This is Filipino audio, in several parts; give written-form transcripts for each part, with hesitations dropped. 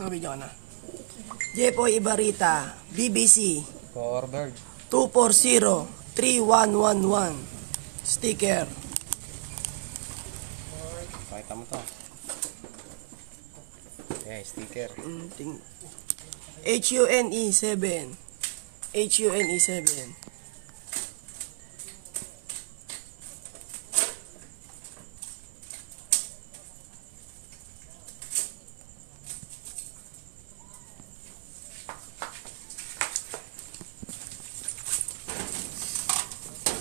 Nabigyan ka na. Jepoy Ibarita, BBC. Forward. 240-3111. Sticker. Pakita mo to. Okay, sticker. HUNE7. HUNE7.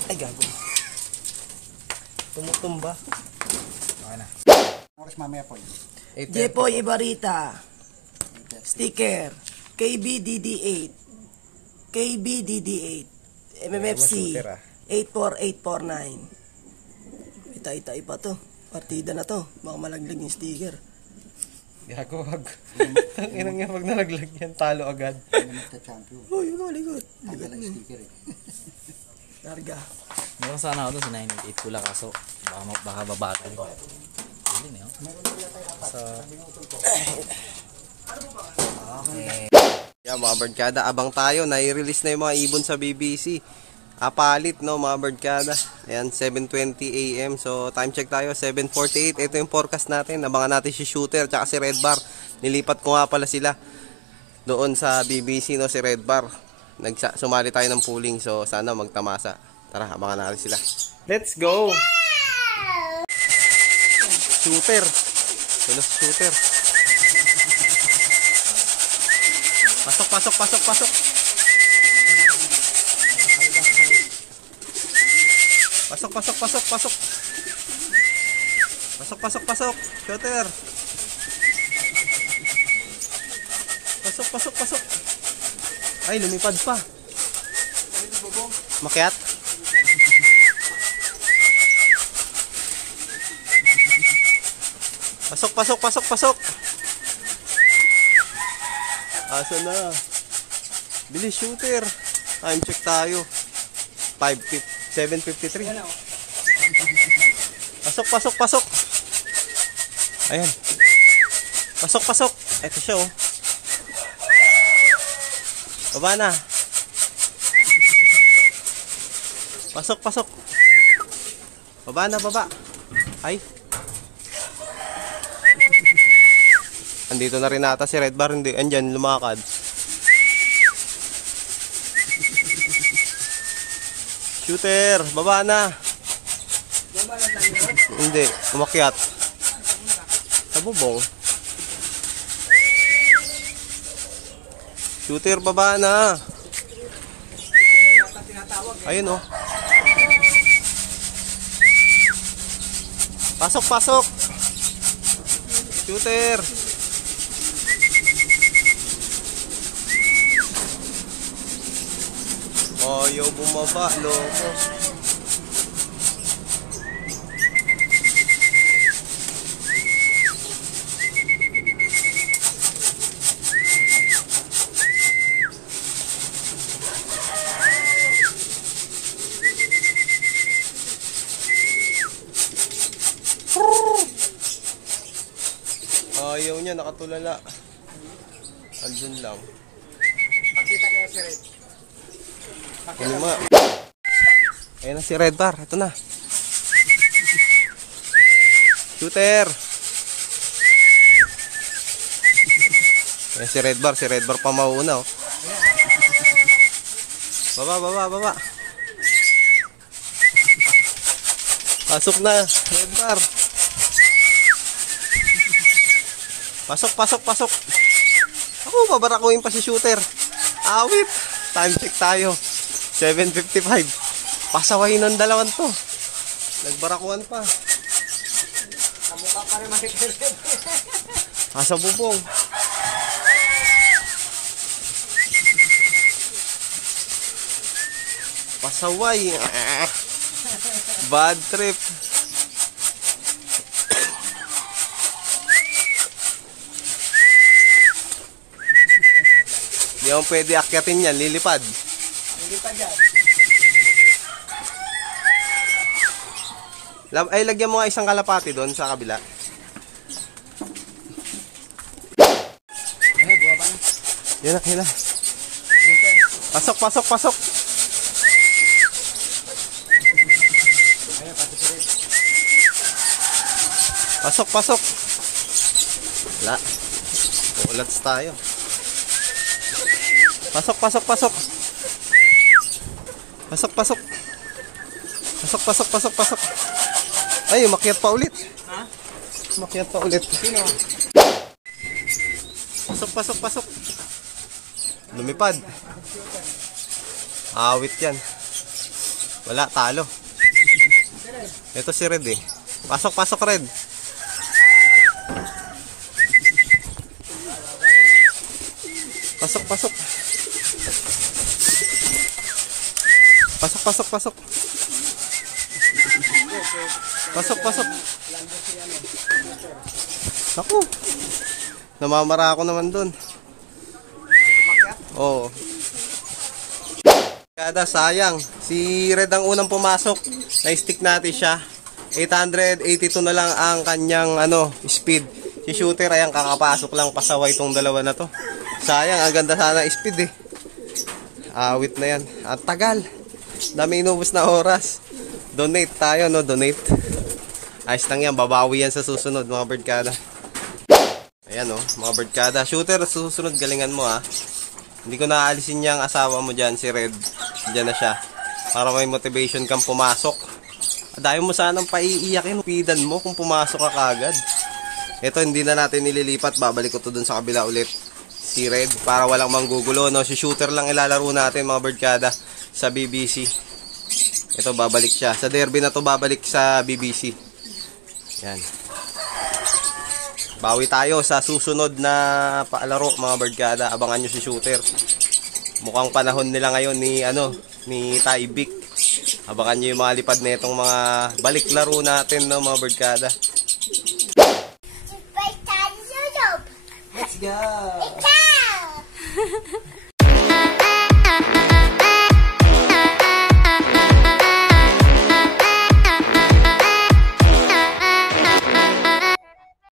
Ay, gago. Tumutumba. Okay na. Oras mamaya po. Jepoy Ibarita. Sticker. KBDD8. KBDD8. MMFC. 84849. Ita-ita pa to. Partida na to. Baka malaglag yung sticker. Gago, wag. Inang nga pag nalaglag yan, talo agad. Champion. Uy, malikot. Tanggal ang sticker eh. Larga. Meron sana ako doon sa 988 pula kaso baka babatay. Hindi na yun. So, okay. Yan mga birdkada, abang tayo. Nai-release na yung mga ibon sa BBC. Apalit no mga birdkada. Ayan, 7:20 AM. So time check tayo, 7:48. Ito yung forecast natin. Abangan natin si Shooter tsaka si Red Bar. Nilipat ko nga pala sila doon sa BBC no, si Red Bar. Sumali tayo ng pooling, so sana magtamasa. Tara, abangan natin sila. Let's go! Shooter. Hello, Shooter. Pasok, pasok, pasok, pasok. Pasok, pasok, pasok, pasok. Pasok, pasok, pasok. Shooter. Pasok, pasok, pasok. Ay, lumipad pa. Makyat. Pasok, pasok, pasok, pasok. Asa na? Bilis, Shooter. Time check tayo. 7:53. Pasok, pasok, pasok. Ayan. Pasok, pasok. Ito siya, oh. Baba na. Pasok, pasok. Baba na, baba. Ay. Andito na rin ata si Red Bar. Hindi, andyan, lumakad. Shooter, baba na. Hindi, umakyat. Sa bubong. Shooter, baba na. Ayun, oh. Pasok, pasok. Shooter. Ayaw bumaba, loko. Ayaw niya, nakatulala. Andun lang. Pakita kayo si Red. Lima. Ayan na si Red Bar. Ito na. Shooter. Ayan si Red Bar. Si Red Bar pa mauna, oh. Baba, baba, baba. Pasok na, Red Bar. Pasok, pasok, pasok. Ako, babarakuin pa si Shooter. Awit. Time check tayo. 7:55. Pasaway ng dalawan to. Nagbarakuan pa. Kamukha pa rin makikita. Asa bubong. Pasaway. Bad trip. Hindi mo pwede akyatin yan. Lilipad. Lilipad yan. Ay, lagyan mo nga isang kalapati doon sa kabila. Yan na, yan na. Pasok, pasok, pasok. Pasok, pasok. Wala. Ulats tayo. Pasok, pasok, pasok. Pasok, pasok. Pasok, pasok, pasok, pasok. Ay, umakyat pa ulit. Ha? Umakyat pa ulit. Sino? Pasok, pasok, pasok. Lumipad. Awit yan. Wala, talo. Ito si Red eh. Pasok, pasok Red. Pasok, pasok. Pasok, pasok, pasok. Pasok, pasok. Ako. Namamara ako naman dun. Oo. Kada sayang. Si Red ang unang pumasok. Na-stick natin siya. 882 na lang ang kanyang speed. Si shooter ayan kakapasok lang pasaway itong dalawa na to. Sayang, ang ganda sana speed eh. Awit na yan. At tagal. Dami inubos na oras. Donate tayo, no? Donate. Ayos lang yan. Babawi yan sa susunod, mga birdkada. Ayan, oh. Mga birdkada. Shooter, susunod galingan mo, ha. Hindi ko naaalisin niyang asawa mo dyan, si Red. Diyan na siya. Para may motivation kang pumasok. Dahil mo sanang paiiyakin. Pidan mo kung pumasok ka kagad. Ito, hindi na natin nililipat. Babalik ko to dun sa kabila ulit. Si Red, para walang manggugulo, no? Si shooter lang ilalaro natin, mga birdkada, sa BBC. Ito, babalik siya. Sa derby na to, babalik sa BBC. Yan. Bawi tayo sa susunod na paalaro, mga birdkada. Abangan nyo si shooter. Mukhang panahon nila ngayon ni Taibik. Abangan nyo yung mga lipad na itong mga balik laro natin, no, mga birdkada. Let's go! Ikaw!